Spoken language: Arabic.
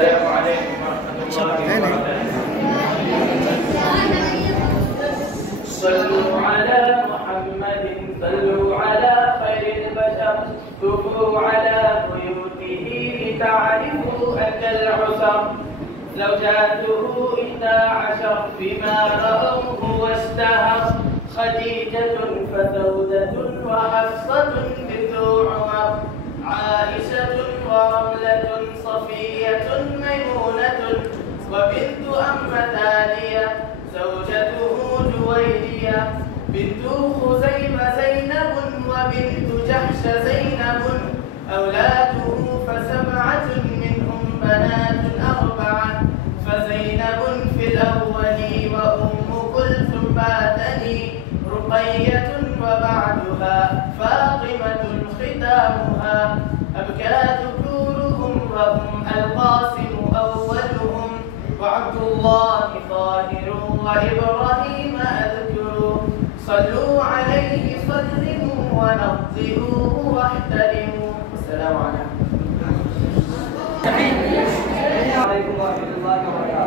السلام عليكم ورحمة الله وبركاته. صلوا على محمد، صلوا على خير البشر، طوفوا على بيوته لتعرفوا أن العسر. زوجاته 12 بما رأوه واشتهر، خديجة فسودة وحفصة بنت عمر، عائشة ورملة صفية ميمونة، وبنت ثانية زوجته جويرية، بنت خزيمة زينب، وبنت جحش زينب. أولاده فسبعة منهم بنات 4، فزينب في الأول وأم كلثوم بعدني، رقية وبعدها فاطمة ختامها. أبكى ذكورهم وهم القاسم أولهم، وعبد الله ظاهر وإبراهيم أذكر. صلوا عليه صلوا ونظروه واحترموا. السلام عليكم. عليكم ورحمة الله وبركاته.